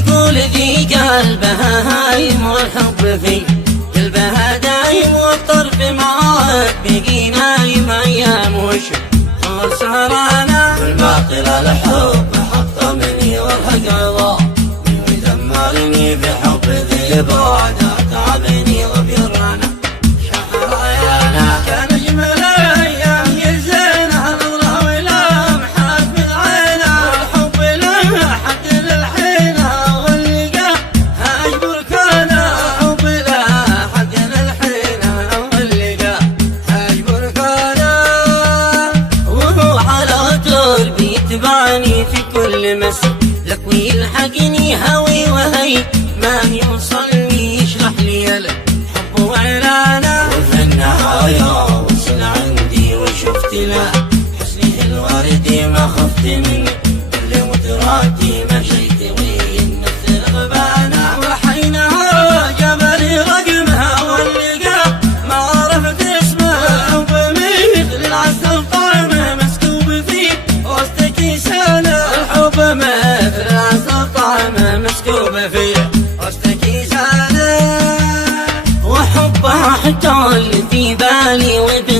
تقول ذي قلبها هايم والحب في قلبها دايم والطرف معاك بقي نايم ايام وشهور سهرانا والباطل الحب حطمني والحق عظام ودمرني في حب ذي بعد تعبني وبيرانا شهرانا كان اجمل ايام يزينها نظره ولمحات من عينه والحب له حد للحين واللقاء هاجبر كان الحب له حد للحين واللقاء هاجبر كان وهو على دربي يتبعني في كل مسا لك ويلحقني هوي وهي ما يوصلني يشرح لي الحب وعلانا وفي النهاية وصل عندي وشفت له حسنه الوردي ما خفت منه كل مدراتي مشيت والنفس غبانا وحينها جابلي رقمها واللقاء ما عرفت اسمه الحب مثل العسل طعمه مسكوب فيه وسط كيسانه الحب مثل العسل طعمه مسكوب فيه وسط كيسانه وحبها حتى اللي في بالي